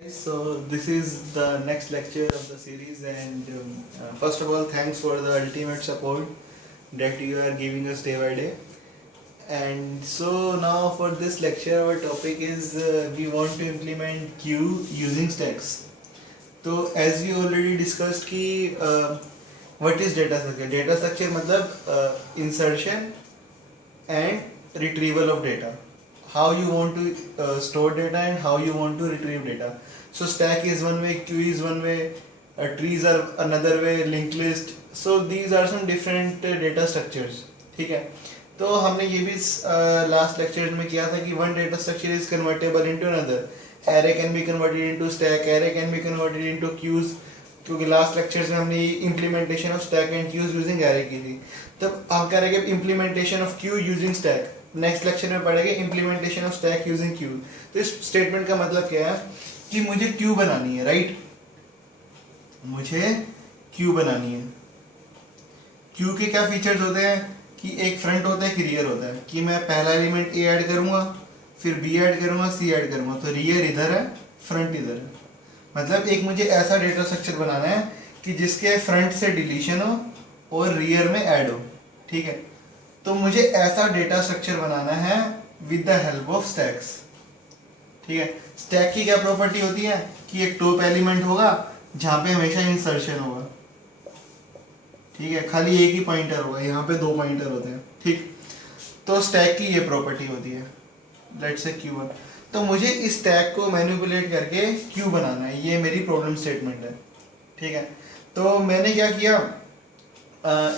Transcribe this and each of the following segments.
So this is the next lecture of the series, and first of all, thanks for the ultimate support that you are giving us day by day. And so now for this lecture, our topic is we want to implement queue using stacks. So as we already discussed कि what is data structure? Data structure मतलब insertion and retrieval of data. How you want to store data and how you want to retrieve data. So stack is one way, queue is one way, trees are another way, linked list. So these are some different data structures. ठीक है, तो हमने ये भी last lecture में किया था कि one data structure is convertible into another. Array can be converted into stack, array can be converted into queues. क्योंकि लास्ट लेक्चर्स में हमने implementation of stack and queues using array की थी, तब हम करेंगे implementation of queue using stack. Next lecture में पढ़ेंगे implementation of stack using queue. तो इस स्टेटमेंट का मतलब क्या है कि मुझे क्यू बनानी है, राइट? मुझे क्यू बनानी है. क्यू के क्या फीचर्स होते हैं कि एक फ्रंट होता है, एक रियर होता है. कि मैं पहला एलिमेंट ए ऐड करूंगा, फिर बी ऐड करूंगा, सी ऐड करूंगा. तो रियर इधर है, फ्रंट इधर है. मतलब एक मुझे ऐसा डेटा स्ट्रक्चर बनाना है कि जिसके फ्रंट से डिलीशन हो और रियर में ऐड हो. ठीक है, तो मुझे ऐसा डेटा स्ट्रक्चर बनाना है with the help of stacks. ठीक है, स्टैक की क्या प्रॉपर्टी होती है कि एक टॉप एलिमेंट होगा जहां पे हमेशा इंसर्शन होगा. ठीक है, खाली एक ही पॉइंटर होगा, यहाँ पे दो पॉइंटर होते हैं. ठीक, तो स्टैक की ये प्रॉपर्टी होती है. लेट्स से Q1. तो मुझे इस टैग को मैनिपुलेट करके क्यू बनाना है. ये मेरी प्रॉब्लम स्टेटमेंट है. ठीक है, तो मैंने क्या किया,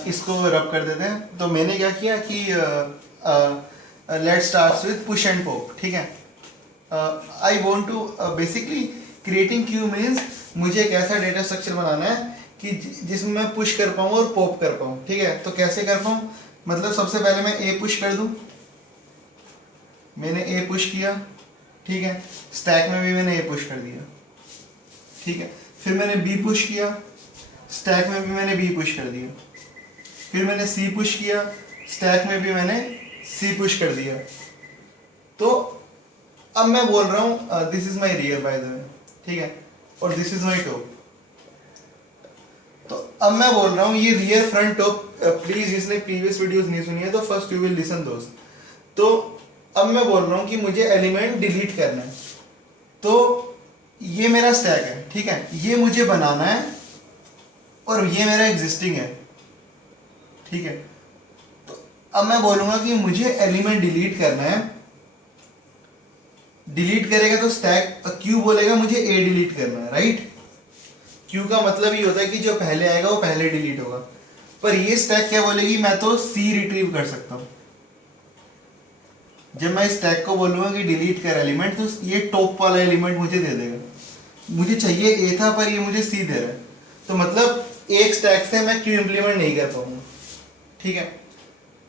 इसको रब कर देते हैं. तो मैंने क्या किया कि let's start with push and pop. ठीक है, I want to basically creating queue means मुझे एक ऐसा डेटा स्ट्रक्चर बनाना है कि जिसमें मैं पुश कर पाऊँ और पॉप कर पाऊँ. ठीक है, तो कैसे कर पाऊँ, मतलब सबसे पहले मैं ए पुश कर दूँ. मैंने ए पुश किया. ठीक है, स्टैक में भी मैंने ए पुश कर दिया. ठीक है, फिर मैंने बी पुश किया, स्टैक में भी मैंने बी पुश कर दिया. फिर मैंने सी पुश किया, स्टैक में भी मैंने सी पुश कर दिया. तो अब मैं बोल रहा हूं this is my rear by the way. ठीक है, और दिस इज माय टॉप. तो अब मैं बोल रहा हूं ये रियर फ्रंट टॉप. प्लीज जिसने प्रीवियस वीडियोस नहीं सुनी है तो फर्स्ट यू विल लिसन दोस. तो अब मैं बोल रहा हूं कि मुझे एलिमेंट डिलीट करना है. तो ये मेरा स्टैक है. ठीक है, ये मुझे बनाना है और ये मेरा एग्जिस्टिंग है. ठीक है, तो अब मैं बोलूंगा कि मुझे एलिमेंट डिलीट करना है. डिलीट करेगा तो स्टैक क्यू बोलेगा मुझे ए डिलीट करना है, राइट? क्यू का मतलब ये होता है कि जो पहले आएगा वो पहले डिलीट होगा. पर ये स्टैक क्या बोलेगी, मैं तो सी रिट्रीव कर सकता हूं. जब मैं स्टैक को बोलूंगा कि डिलीट कर एलिमेंट, तो ये टॉप वाला एलिमेंट मुझे दे देगा. मुझे चाहिए ए था पर ये मुझे सी दे रहा है. तो मतलब एक स्टैक से मैं क्यू इंप्लीमेंट नहीं कर पाऊंगा. ठीक है,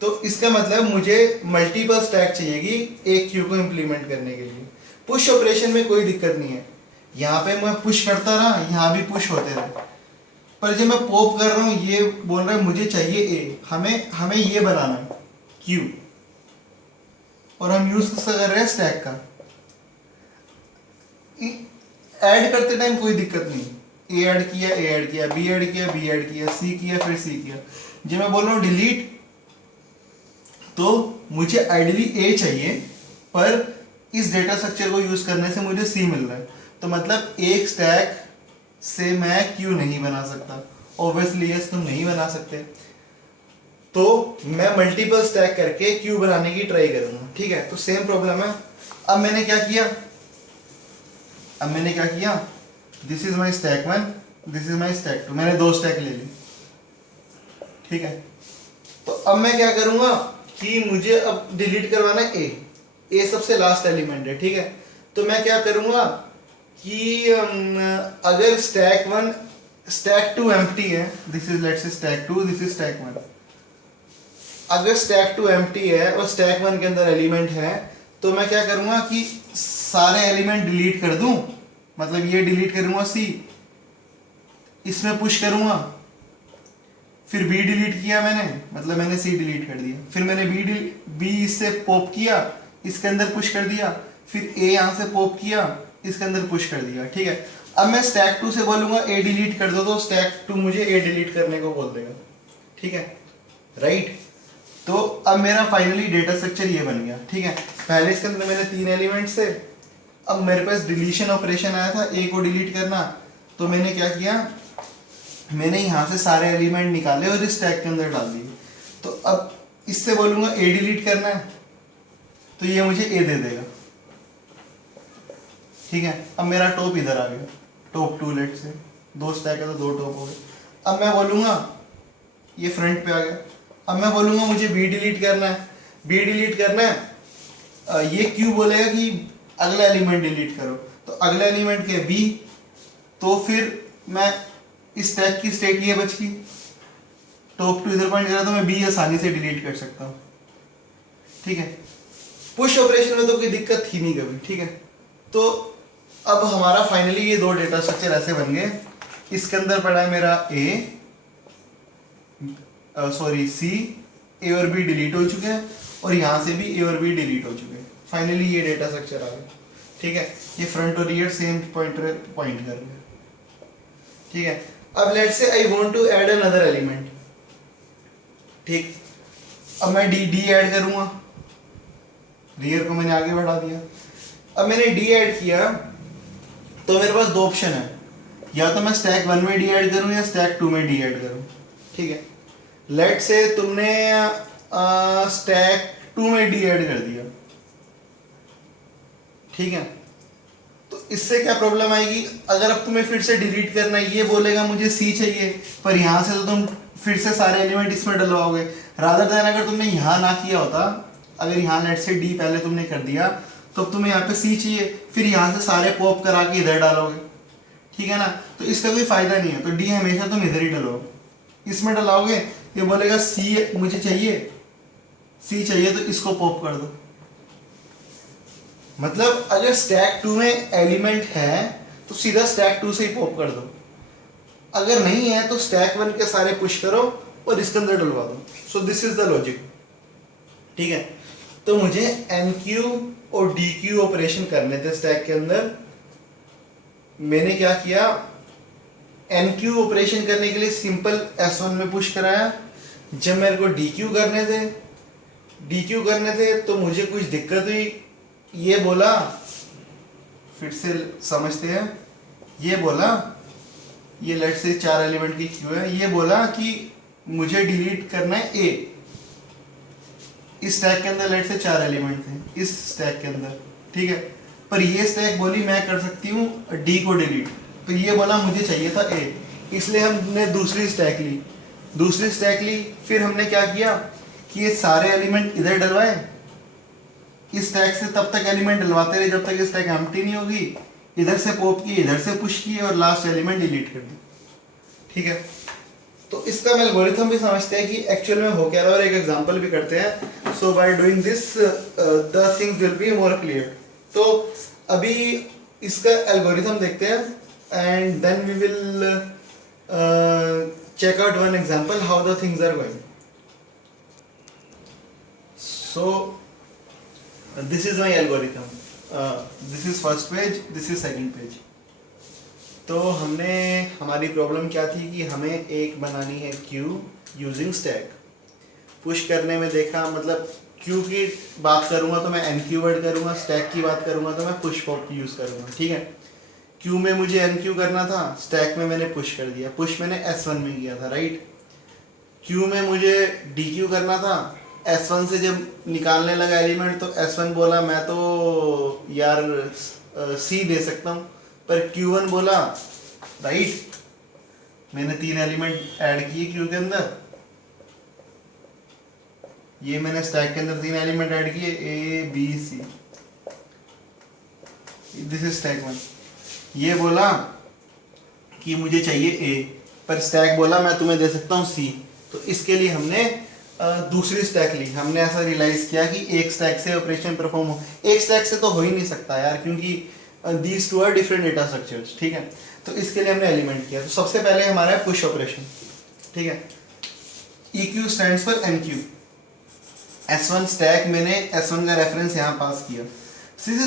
तो इसका मतलब मुझे मल्टीपल स्टैक चाहिएगी एक क्यू को इंप्लीमेंट करने के लिए. पुश ऑपरेशन में कोई दिक्कत नहीं है. यहाँ पे मैं पुश करता रहा, यहाँ भी पुश होते रहे. पर जब मैं पॉप कर रहा हूँ, ये बोल रहा है मुझे चाहिए ए, हमें ये बनाना है क्यू, और हम यूज कर रहे हैं स्टैक का. ऐड करते टाइम कोई दिक्कत नहीं. ए ऐड किया, ए ऐड किया, बी ऐड किया, बी ऐड किया, सी किया, फिर सी किया. जब मैं बोल रहा हूँ डिलीट, तो मुझे आइडियली ए चाहिए, पर इस डेटा स्ट्रक्चर को यूज करने से मुझे सी मिल रहा है. तो मतलब एक स्टैक से मैं क्यू नहीं बना सकता. ऑब्वियसली यस, तुम नहीं बना सकते. तो मैं मल्टीपल स्टैक करके क्यू बनाने की ट्राई करूंगा. ठीक है, तो सेम प्रॉब्लम है. अब मैंने क्या किया, this is my stack 1, this is my stack 2. मैंने दो स्टैक ले ली. ठीक है, तो अब मैं क्या करूंगा कि मुझे अब डिलीट करवाना है ए सबसे लास्ट एलिमेंट है. ठीक है, तो मैं क्या करूंगा कि अगर स्टैक 2 एम्प्टी है, this is let's say stack 2, this is stack 1. अगर स्टैक 2 एम्प्टी है और स्टैक 1 के अंदर एलिमेंट है, तो मैं क्या करूंगा कि सारे एलिमेंट डिलीट कर दूं. मतलब ये डिलीट करूंगा सी, इसमें पुश करूंगा, फिर बी डिलीट किया मैंने, मतलब मैंने सी डिलीट कर दिया. फिर मैंने बी इससे पॉप किया, इसके अंदर पुश कर दिया. फिर ए यहां से पॉप किया, इसके अंदर पुश कर दिया, ठीक है। अब मैं स्टैक 2 से बोलूंगा ए डिलीट कर दो, तो स्टैक 2 मुझे ए डिलीट करने को बोल देगा, ठीक है, राइट। तो अब मेरा फाइनली डेटा स्ट्रक्चर ये बन गया, ठीक है। पहले इसके अंदर मैंने 3 एलिमेंट्स थे, अब मेरे पास डिलीशन ऑपरेशन आया था ए को डिलीट करना, तो मैंने क्या किया, मैंने यहाँ से सारे एलिमेंट निकाले और इस स्टैक के अंदर डाल दिए। तो अब इससे बोलूंगा ए डिलीट करना है, तो ये मुझे ए दे देगा, ठीक है। अब मेरा टॉप इधर आ गया, टॉप 2 लेट से 2 स्टैक है तो 2 टॉप हो गए। अब मैं बोलूंगा ये फ्रंट पे आ गया। अब मैं बोलूंगा मुझे बी डिलीट करना है, बी डिलीट करना है, ये क्यों बोलेगा कि अगला एलिमेंट डिलीट करो, तो अगला एलिमेंट क्या है बी, तो फिर मैं इस स्टैक की स्टेट ये बच गई, टॉप 2 इधर पॉइंट करा तो मैं बी आसानी से डिलीट कर सकता हूँ, ठीक है। पुश ऑपरेशन में तो कोई दिक्कत थी नहीं कभी, ठीक है। तो अब हमारा फाइनली ये 2 डेटा स्ट्रक्चर ऐसे बन गए। इसके अंदर पड़ा है मेरा सी, ए और बी डिलीट हो चुके हैं, और यहाँ से भी ए और बी डिलीट हो चुके हैं। फाइनली ये डेटा स्ट्रक्चर आ गया, ठीक है। ये फ्रंट और रियर सेम पॉइंट कर रहे हैं, ठीक है। अब let's say I want to add another element, ठीक। अब मैं डी ऐड करूंगा, रियर को मैंने आगे बढ़ा दिया। अब मैंने डी ऐड किया तो मेरे पास 2 ऑप्शन है, या तो मैं स्टैक 1 में डी ऐड करूं या स्टैक 2 में डी ऐड करूं, ठीक है। लेट से तुमने स्टैक 2 में डी ऐड कर दिया, ठीक है। तो इससे क्या प्रॉब्लम आएगी, अगर अब तुम्हें फिर से डिलीट करना है, ये बोलेगा मुझे सी चाहिए, पर यहाँ से तो तुम फिर से सारे एलिमेंट इसमें डलवाओगे। रादर देन अगर तुमने यहाँ ना किया होता, अगर यहाँ लेट से डी पहले तुमने कर दिया, तो तुम्हें यहाँ पे सी चाहिए, फिर यहाँ से सारे पॉप करा के इधर डालोगे, ठीक है ना। तो इसका कोई फायदा नहीं है, तो डी हमेशा तुम इधर ही डलोगे। इसमें डलाओगे, ये बोलेगा सी मुझे चाहिए, सी चाहिए, तो इसको पॉप कर दो। मतलब अगर स्टैक 2 में एलिमेंट है तो सीधा स्टैक 2 से ही पॉप कर दो, अगर नहीं है तो स्टैक 1 के सारे पुश करो और इसके अंदर डलवा दो। सो दिस इज द लॉजिक, ठीक है। तो मुझे एनक्यू और डीक्यू ऑपरेशन करने थे स्टैक के अंदर। मैंने क्या किया, एनक्यू ऑपरेशन करने के लिए सिंपल S1 में पुश कराया। जब मेरे को डीक्यू करने थे तो मुझे कुछ दिक्कत हुई, ये बोला, फिर से समझते हैं, ये बोला, ये लेट से 4 एलिमेंट की क्यू है, ये बोला कि मुझे डिलीट करना है ए। इस स्टैक के अंदर लेट से 4 एलिमेंट थे इस स्टैक के अंदर, ठीक है। पर ये स्टैक बोली मैं कर सकती हूँ डी को डिलीट, तो ये बोला मुझे चाहिए था ए, इसलिए हमने दूसरी स्टैक ली। फिर हमने क्या किया कि ये सारे एलिमेंट इधर डलवाए, इस स्टैक से तब तक एलिमेंट डलवाते रहे जब तक स्टैक एम्प्टी नहीं होगी, इधर से पॉप किए, इधर से पुश किए, और लास्ट एलिमेंट डिलीट कर दी, ठीक है। तो इसका हम एल्गोरिथम भी समझते हैं कि एक्चुअल में हो क्या रहा है, और एक एग्जांपल भी करते हैं। So by doing this the things will be more clear. तो अभी इसका एल्गोरिथम देखते हैं and then we will check out one example how the things are going. So this is my algorithm. This is first page, this is second page. तो हमने हमारी problem क्या थी कि हमें एक बनानी है क्यू यूजिंग स्टैक। पुश करने में देखा, मतलब क्यू की बात करूंगा तो मैं एन क्यू वर्ड करूंगा, स्टैक की बात करूंगा तो मैं पुश पॉप यूज करूंगा, ठीक है। क्यू में मुझे एन क्यू करना था, स्टैक में मैंने पुश कर दिया, पुश मैंने S1 में किया था, राइट। क्यू में मुझे डी क्यू करना था, S1 से जब निकालने लगा एलिमेंट तो S1 बोला मैं तो यार C दे सकता हूँ, पर Q1 बोला, राइट। मैंने 3 एलिमेंट ऐड किए क्यू के अंदर, ये मैंने स्टैक के अंदर 3 एलिमेंट ऐड किए A B C, this is stack 1। ये बोला कि मुझे चाहिए A, पर स्टैक बोला मैं तुम्हें दे सकता हूँ C। तो इसके लिए हमने दूसरी स्टैक ली। हमने ऐसा रियलाइज किया कि एक स्टैक से ऑपरेशन परफॉर्म हो, एक स्टैक से तो हो ही नहीं सकता यार, क्योंकि these two are different data structures, ठीक है। तो इसके लिए हमने एलिमेंट किया। तो सबसे पहले हमारा है पुश ऑपरेशन, ठीक है। EQ stands for NQ। S1 stack, मैंने S1 का रेफरेंस यहाँ पास किया।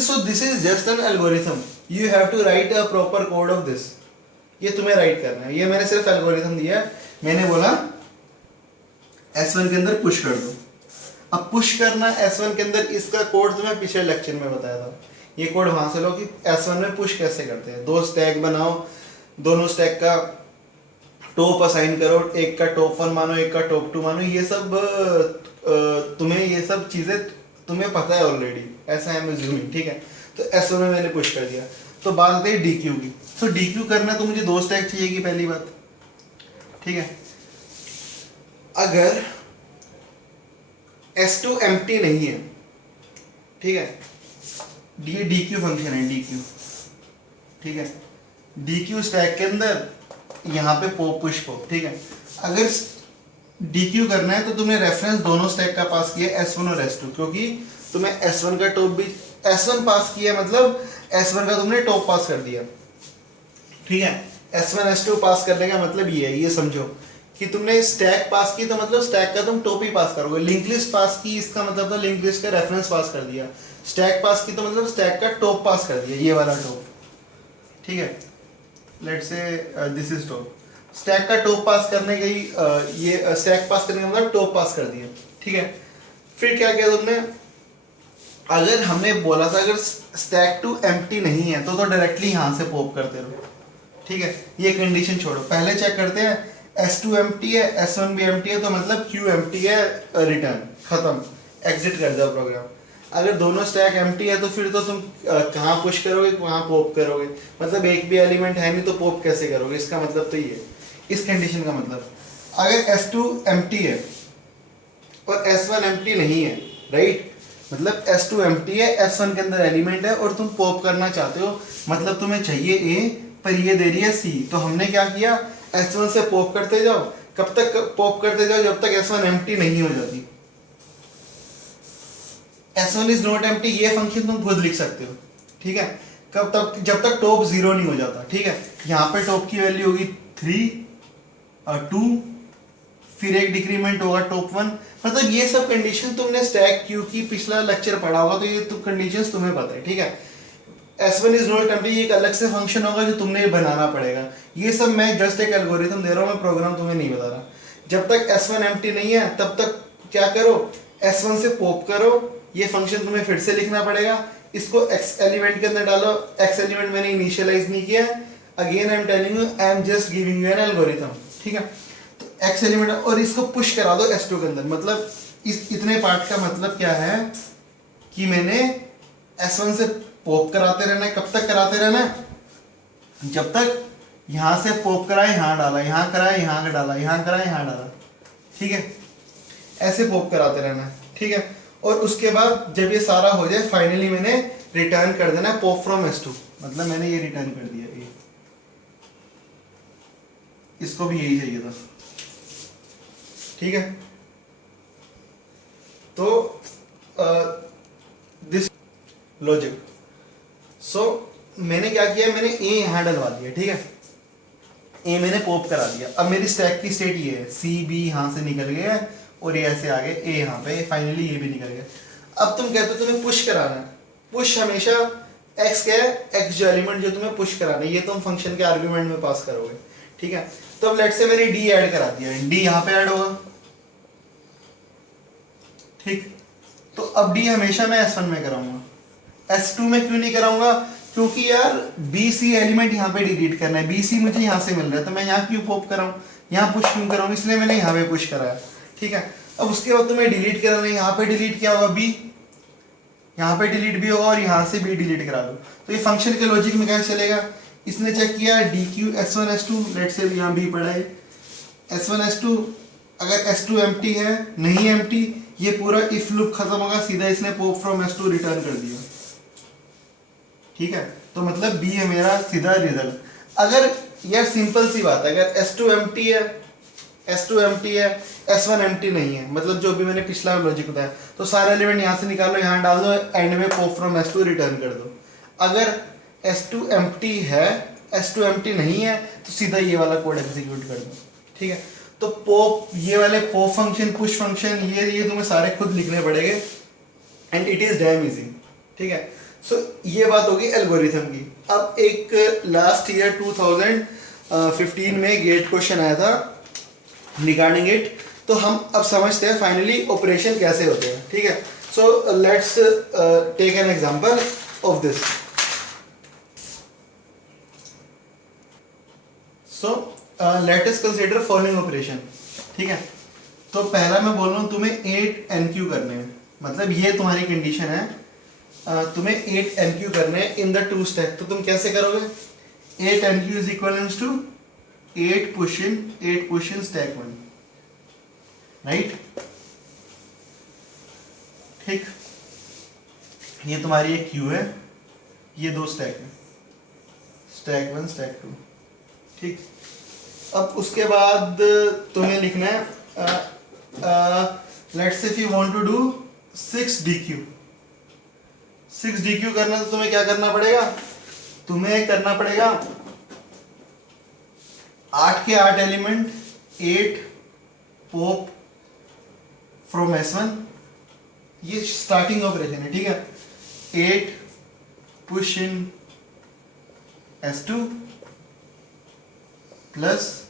So this is just an algorithm, you have to write a proper code of this, ये तुम्हें राइट करना है। ये मैंने सिर्फ एल्गोरिथम दिया है, मैंने बोला S1 के अंदर पुश कर दो। अब पुश करना S1 के अंदर, इसका कोड तुम्हें पिछले लेक्चर में बताया था, ये कोड वहां से लो कि S1 में पुश कैसे करते हैं। 2 स्टैक बनाओ, दोनों स्टैक का टॉप असाइन करो, एक का टॉप 1 मानो, एक का टॉप 2 मानो, ये सब तुम्हें ये सब चीजें तुम्हें पता है ऑलरेडी, ऐसा है मैं अज्यूमिंग, ठीक है। तो S1 में मैंने पुश कर दिया। तो बात आती है DQ की। तो DQ करना तो मुझे 2 स्टैक चाहिए की पहली बात, ठीक है। अगर S2 एम्प्टी नहीं है, ठीक है, ये DQ फंक्शन है, DQ, ठीक है। DQ स्टैक के अंदर यहाँ पे पॉप पुश पॉप, ठीक है। अगर DQ करना है तो तुमने रेफरेंस दोनों स्टैक का पास किया, S1 और S2, क्योंकि तुम्हें S1 का टॉप भी S1 पास किया, मतलब S1 का तुमने टॉप पास कर दिया, ठीक है। S1 S2 पास करने का मतलब ये है, ये समझो कि तुमने स्टैक पास की तो मतलब स्टैक का तुम टॉप ही पास करोगे। लिंक लिस्ट पास की, इसका मतलब था लिंक लिस्ट का रेफरेंस पास कर दिया। स्टैक पास की तो मतलब स्टैक का टॉप पास कर दिया, ये वाला टॉप, ठीक है। लेट्स से दिस इज टॉप। स्टैक का टॉप पास करने का ही ये स्टैक पास करने का मतलब टॉप पास कर दिया, ठीक है। फिर क्या किया तुमने, अगर हमने बोला था अगर स्टैक टू एम्प्टी नहीं है तो डायरेक्टली यहां से पॉप करते रहो, ठीक है। ये कंडीशन छोड़ो, पहले चेक करते हैं S2 एम्प्टी है, S1 भी एम्प्टी है, तो मतलब Q एम्प्टी है, रिटर्न, खत्म, एग्जिट कर जाओ प्रोग्राम। अगर दोनों स्टैक एम्प्टी है तो फिर तो तुम कहाँ पुश करोगे, कहाँ पॉप करोगे, मतलब एक भी एलिमेंट है नहीं तो पॉप कैसे करोगे, इसका मतलब तो ये, इस कंडीशन का मतलब। अगर S2 एम्प्टी है और S1 एम्प्टी नहीं है, राइट, मतलब S2 एम्प्टी है, S1 के अंदर एलिमेंट है और तुम पॉप करना चाहते हो, मतलब तुम्हें चाहिए A पर ये दे रही है C। तो हमने क्या किया, S1 से पॉप करते जाओ, कब तक पॉप करते जाओ, जब तक S1 एम्प्टी नहीं हो जाती। S1 इज नॉट एम्प्टी, ये फंक्शन तुम खुद लिख सकते हो, ठीक है। कब तक, जब तक टॉप 0 नहीं हो जाता, ठीक है। यहाँ पे टॉप की वैल्यू होगी 3 और 2, फिर एक डिक्रीमेंट होगा टॉप 1, मतलब ये सब कंडीशन तुमने स्टैक क्यू की पिछला लेक्चर पढ़ा होगा, तो ये तो कंडीशंस तुम्हें पता है, ठीक है। S1 इज नॉट एम्प्टी, एक अलग से फंक्शन होगा जो तुमने बनाना पड़ेगा। ये सब मैं जस्ट एक एल्गोरिथम दे रहा हूँ, मैं प्रोग्राम तुम्हें नहीं बता रहा। जब तक S1 एम्प्टी नहीं है तब तक क्या करो, S1 से पॉप करो, ये फंक्शन तुम्हें फिर से लिखना पड़ेगा, इसको X एलिमेंट के अंदर डालो। X एलिमेंट मैंने इनिशियलाइज नहीं किया, again I am telling you, I am just giving you an algorithm, ठीक है। तो X एलिमेंट और इसको पुश करा दो S2 के अंदर, मतलब इस इतने पार्ट का मतलब क्या है कि मैंने S1 से पॉप कराते रहना है। कब तक कराते रहना है, जब तक यहां से पॉप कराए यहां डाला, यहां कराए यहां डाला, यहां कराए यहां डाला, ठीक है। ऐसे पॉप कराते रहना है, ठीक है। और उसके बाद जब ये सारा हो जाए, फाइनली मैंने रिटर्न कर देना पॉप फ्रॉम S2, मतलब मैंने ये रिटर्न कर दिया, ये इसको भी यही चाहिए था, ठीक है। तो दिस लॉजिक, सो मैंने क्या किया, मैंने A यहां डलवा दिया, ठीक है। A मैंने पॉप करा दिया। अब मेरी स्टैक की स्टेट ये है, C B यहां से निकल गया और ये ऐसे आ गए, A यहाँ पे, फाइनली ये भी निकल गया। अब तुम कहते हो तुम्हें पुश कराना है, पुश हमेशा X क्या है, X जो एलिमेंट जो तुम्हें पुश कराना है, ये तुम फंक्शन के आर्गुमेंट में पास करोगे, ठीक है। तो अब लेट्स से मैंने D ऐड करा दिया, D यहाँ पे ऐड होगा, ठीक। तो अब D हमेशा मैं S1 में कराऊंगा, S2 में क्यों नहीं कराऊंगा, क्योंकि यार BC एलिमेंट यहाँ पे डिलीट करना है, BC मुझे यहाँ से मिल रहा है, तो मैं यहाँ क्यों पॉप कराऊं, यहाँ पुश क्यों कराऊं, इसलिए मैंने यहाँ पे पुश कराया, ठीक है। अब उसके बाद तुम्हें डिलीट कराना है, यहाँ पे डिलीट क्या होगा, B, यहाँ पे डिलीट भी होगा और यहाँ से भी डिलीट करा दो। तो ये फंक्शन के लॉजिक में कैसे चलेगा, इसने चेक किया DQ S1 S2, लेट से यहाँ भी पढ़ा है S1 S2, अगर S2 एम्प्टी है, नहीं एम्प्टी, ये पूरा इफ लूप खत्म होगा, सीधा इसने पॉप फ्रॉम S2 रिटर्न कर दिया, ठीक है। तो मतलब B है मेरा सीधा रिजल्ट। अगर यार सिंपल सी बात है, अगर S2 एम्प्टी है, S2 एम्प्टी है, S1 एम्प्टी नहीं है, मतलब जो भी मैंने पिछला लॉजिक बताया, तो सारे एलिमेंट यहाँ से निकालो, यहाँ डाल दो, एंड में पॉप फ्रॉम S2 रिटर्न कर दो। अगर S2 एम्प्टी है, S2 एम्प्टी नहीं है, तो सीधा ये वाला कोड एग्जीक्यूट कर दो, ठीक है। तो पॉप, ये वाले पॉप फंक्शन, पुश फंक्शन, ये तुम्हें सारे खुद लिखने पड़ेंगे, and it is damn easy, ठीक है। सो ये बात होगी एल्गोरिथम की। अब एक लास्ट ईयर 2015 में गेट क्वेश्चन आया था रिगार्डिंग इट, तो हम अब समझते हैं फाइनली ऑपरेशन कैसे होते हैं, ठीक है। So let's take an example of this. So let us consider following operation, ठीक है। तो पहला मैं बोल रहा हूँ तुम्हें 8 NQ करने हैं, मतलब ये तुम्हारी कंडीशन है, तुम्हें 8 NQ करने हैं इन द 2 स्टैक। तो तुम कैसे करोगे? 8 NQ is equal to 8 push in stack 1, right. ठीक, ये तुम्हारी एक क्यू है, ये 2 स्टैक है, स्टैक 1 स्टैक 2, ठीक। अब उसके बाद तुम्हें लिखना है let's say if you want to do 6 DQ करना, तो तुम्हें क्या करना पड़ेगा? तुम्हें करना पड़ेगा 8 के 8 एलिमेंट, 8 पॉप फ्रॉम S1, ये स्टार्टिंग ऑपरेशन है, ठीक है। 8 push in S2 plus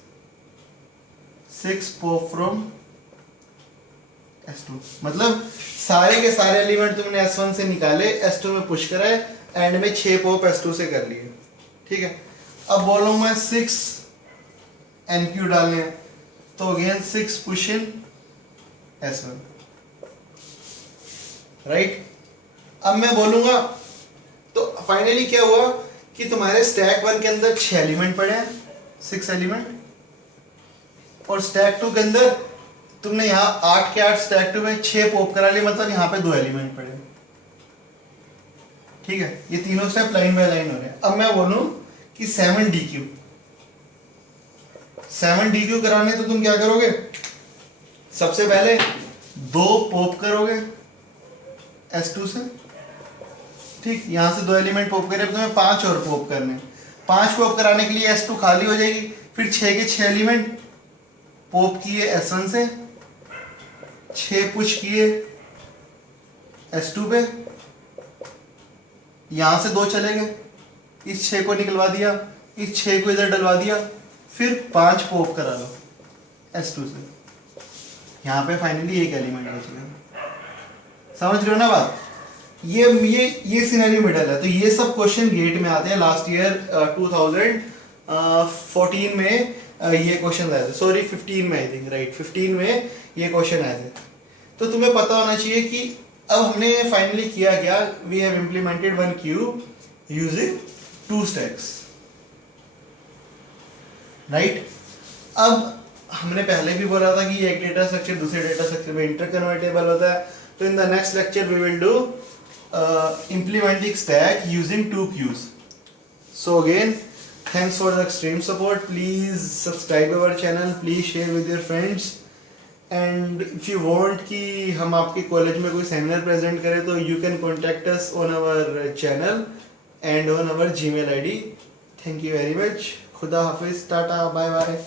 6 pop from S2, मतलब सारे के सारे एलिमेंट तुमने S1 से निकाले, S2 में पुश कराए, एंड में 6 पॉप S2 से कर लिए, ठीक है। अब बोलो मैं 6 NQ डालने हैं, तो again 6 push in S1, right. अब मैं बोलूंगा, तो फाइनली क्या हुआ कि तुम्हारे स्टैक 1 के अंदर 6 एलिमेंट पड़े हैं, 6 एलिमेंट, और स्टैक 2 के अंदर तुमने यहाँ 8 के 8 स्टैक 2 में 6 पॉप करा लिए, मतलब यहाँ पे 2 एलिमेंट पड़े, ठीक है। ये तीनों स्टेप लाइन बाय लाइन हो रहे हैं। अब मैं बोलूं कि 7 DQ कराने, तो तुम क्या करोगे? सबसे पहले 2 पॉप करोगे S2 से, ठीक, यहां से 2 एलिमेंट पॉप करे, तुम्हें 5 और पॉप करने। 5 पॉप कराने के लिए S2 खाली हो जाएगी, फिर 6 के 6 एलिमेंट पॉप किए S1 से, 6 पुश किए S2 पे, यहां से 2 चले गए, इस 6 को निकलवा दिया, इस 6 को इधर डलवा दिया, फिर 5 पॉप करा लो S2 से, यहां पे फाइनली एक एलिमेंट बचेगा। समझ रहे हो ना बात? ये सिनेरियो मिडल है। तो ये सब क्वेश्चन गेट में आते हैं। लास्ट ईयर 2014 में ये क्वेश्चन आए थे, सॉरी 15 में, आई थिंक, राइट, 15 में ये क्वेश्चन आए थे। तो तुम्हें पता होना चाहिए कि अब हमने फाइनली किया क्या, we have implemented 1 cube using 2 stacks, right. अब हमने पहले भी बोला था कि एक डेटा स्ट्रक्चर दूसरे डेटा स्ट्रक्चर में इंटरकन्वर्टेबल होता है। तो in the next lecture we will do implementing stack using 2 queues. So again, thanks for the extreme support. Please subscribe our channel, please share with your friends, and if you want कि हम आपके college में कोई seminar present करें, तो you can contact us on our channel and on our Gmail ID. Thank you very much. खुदा हाफिज, Tata, bye bye.